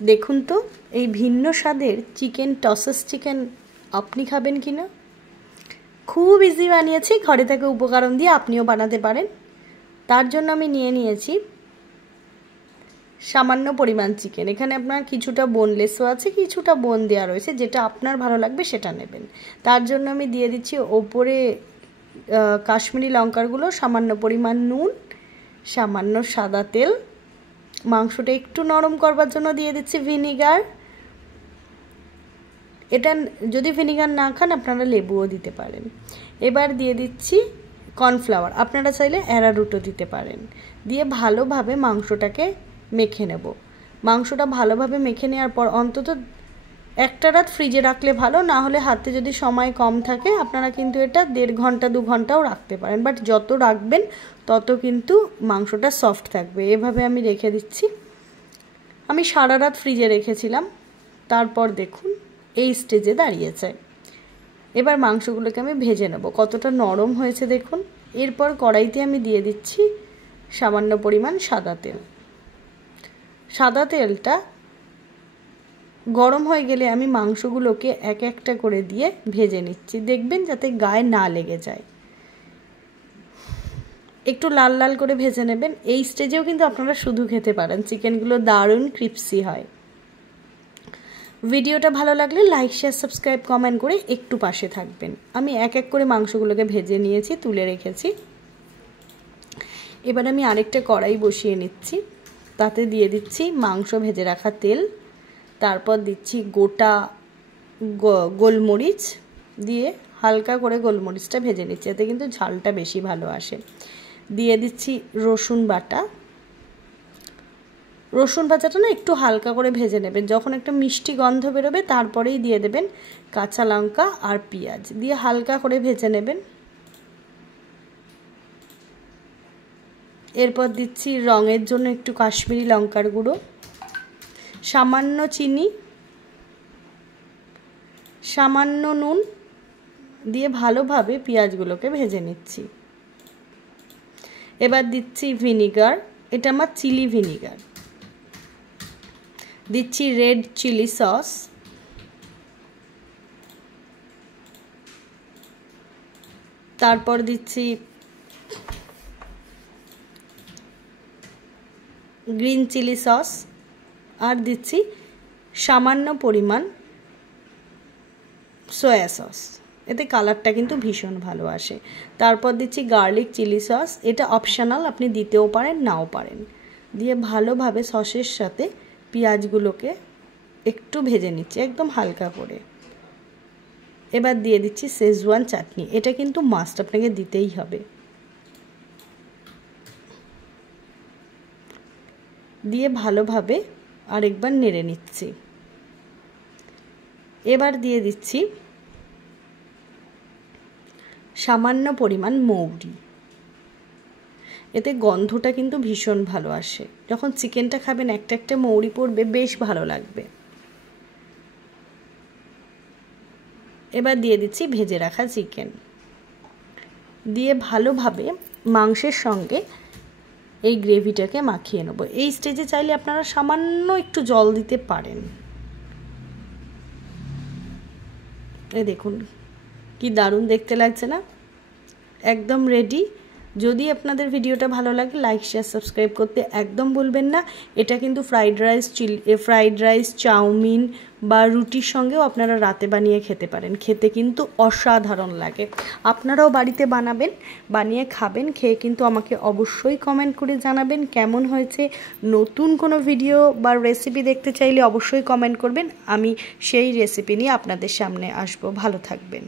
দেখুন তো এই ভিন্ন স্বাদের চিকেন টসেস চিকেন আপনি খাবেন কি না? খুব ইজি বানিয়েছি, ঘরে থেকে উপকরণ দিয়ে আপনিও বানাতে পারেন। তার জন্য আমি নিয়েছি সামান্য পরিমাণ চিকেন। এখানে আপনার কিছুটা বোনলেসও আছে, কিছুটা বোন দেওয়া রয়েছে, যেটা আপনার ভালো লাগবে সেটা নেবেন। তার জন্য আমি দিয়ে দিচ্ছি ওপরে কাশ্মীরি লঙ্কার গুঁড়ো, সামান্য পরিমাণ নুন, সামান্য সাদা তেল। মাংসটা একটু নরম করবার জন্য দিয়ে দিচ্ছি ভিনিগার। এটা যদি ভিনিগার না খান আপনারা লেবুও দিতে পারেন। এবার দিয়ে দিচ্ছি কর্নফ্লাওয়ার, আপনারা চাইলে অ্যারারুটও দিতে পারেন। দিয়ে ভালোভাবে মাংসটাকে মেখে নেব। মাংসটা ভালোভাবে মেখে নেওয়ার পর অন্তত একটা রাত ফ্রিজে রাখলে ভালো, না হলে হাতে যদি সময় কম থাকে আপনারা কিন্তু এটা 1.5 ঘন্টা 2 ঘন্টাও রাখতে পারেন, বাট যত রাখবেন তত কিন্তু মাংসটা সফট থাকবে। এভাবে আমি রেখে দিচ্ছি। আমি সারা রাত ফ্রিজে রেখেছিলাম, তারপর দেখুন এই স্টেজে দাঁড়িয়েছে। এবার মাংসগুলোকে আমি ভেজে নেব, কতটা নরম হয়েছে দেখুন। এরপর কড়াইতে আমি দিয়ে দিচ্ছি সামান্য পরিমাণ সাদা তেল। সাদা তেলটা গরম হয়ে গেলে আমি মাংসগুলোকে এক একটা করে দিয়ে ভেজে নিচ্ছি। দেখবেন যাতে গায়ে না লেগে যায়, একটু লাল লাল করে ভেজে নেবেন। এই স্টেজেও কিন্তু আপনারা শুধু খেতে পারেন, চিকেনগুলো দারুণ ক্রিপসি হয়। ভিডিওটা ভালো লাগলে লাইক শেয়ার সাবস্ক্রাইব কমেন্ট করে একটু পাশে থাকবেন। আমি এক এক করে মাংসগুলোকে ভেজে নিয়েছি, তুলে রেখেছি। এবার আমি আরেকটা কড়াই বসিয়ে নিচ্ছি, তাতে দিয়ে দিচ্ছি মাংস ভেজে রাখা তেল। তারপর দিচ্ছি গোটা গোলমরিচ, দিয়ে হালকা করে গোলমরিচটা ভেজে নিচ্ছি, এতে কিন্তু ঝালটা বেশি ভালো আসে। দিয়ে দিচ্ছি রসুন বাটা। রসুন ভাজাটা না একটু হালকা করে ভেজে নেবেন, যখন একটা মিষ্টি গন্ধ বেরোবে তারপরেই দিয়ে দেবেন কাঁচা লঙ্কা আর পেঁয়াজ, দিয়ে হালকা করে ভেজে নেবেন। এরপর দিচ্ছি রঙের জন্য একটু কাশ্মীরি লঙ্কার গুঁড়ো, সামান্য চিনি, সামান্য নুন দিয়ে ভালোভাবে পেঁয়াজগুলোকে ভেজে নিচ্ছি। এবার দিচ্ছি ভিনিগার, এটা আমার চিলি ভিনিগার। দিচ্ছি রেড চিলি সস, তারপর দিচ্ছি গ্রিন চিলি সস, আর দিচ্ছি সামান্য পরিমাণ সয়া সস, এতে কালারটা কিন্তু ভীষণ ভালো আসে। তারপর দিচ্ছি গার্লিক চিলি সস, এটা অপশনাল, আপনি দিতেও পারেন নাও পারেন। দিয়ে ভালোভাবে সসের সাথে পেঁয়াজগুলোকে একটু ভেজে নিচ্ছি একদম হালকা করে। এবার দিয়ে দিচ্ছি শেজওয়ান চাটনি, এটা কিন্তু মাস্ট, আপনাকে দিতেই হবে। দিয়ে ভালোভাবে আরেকবার নেড়ে নিচ্ছি। এবার দিয়ে দিচ্ছি সামান্য পরিমাণ মৌরি, এতে গন্ধটা কিন্তু ভীষণ ভালো আসে। যখন চিকেনটা খাবেন একটা একটা মৌরি পড়বে, বেশ ভালো লাগবে। এবার দিয়ে দিচ্ছি ভেজে রাখা চিকেন, দিয়ে ভালোভাবে মাংসের সঙ্গে এই গ্রেভিটাকে মাখিয়ে নেব। এই স্টেজে চাইলে আপনারা সামান্য একটু জল দিতে পারেন। এই দেখুন কি দারুণ দেখতে লাগছে না? একদম রেডি। যদি আপনাদের ভিডিওটা ভালো লাগে লাইক শেয়ার সাবস্ক্রাইব করতে একদম ভুলবেন না। এটা কিন্তু ফ্রাইড রাইস চাউমিন বা রুটির সঙ্গেও আপনারা রাতে বানিয়ে খেতে পারেন, খেতে কিন্তু অসাধারণ লাগে। আপনারাও বাড়িতে বানাবেন, বানিয়ে খাবেন, খেয়ে কিন্তু আমাকে অবশ্যই কমেন্ট করে জানাবেন কেমন হয়েছে। নতুন কোনো ভিডিও বা রেসিপি দেখতে চাইলে অবশ্যই কমেন্ট করবেন, আমি সেই রেসিপি নিয়ে আপনাদের সামনে আসবো। ভালো থাকবেন।